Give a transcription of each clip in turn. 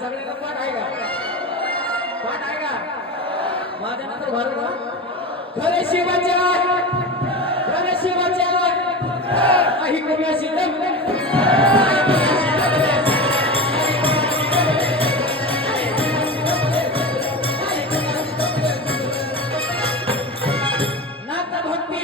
सगळ्यांना पाठ आहे का? पाठ आहे का? माझ्या नंतर भरलं खरे शिवाचे खरे शिवाचे काही कमी अशी नात भक्ती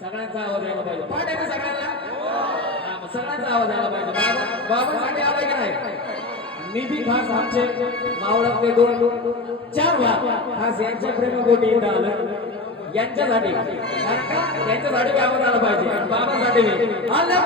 सगळ्यांचा आवाज यायला पाहिजे. पाठ आहे ना सगळ्यांना? सगळ्यांचा आवाज यायला पाहिजे. बाबांसाठी आलाय का नाही? मी बी खास आमचे मावळातले 2-4 भाग खास यांच्या प्रेमपोटी इथं आलं यांच्यासाठी. कारण का त्यांच्यासाठी आवाज आला पाहिजे. बाबांसाठी आलं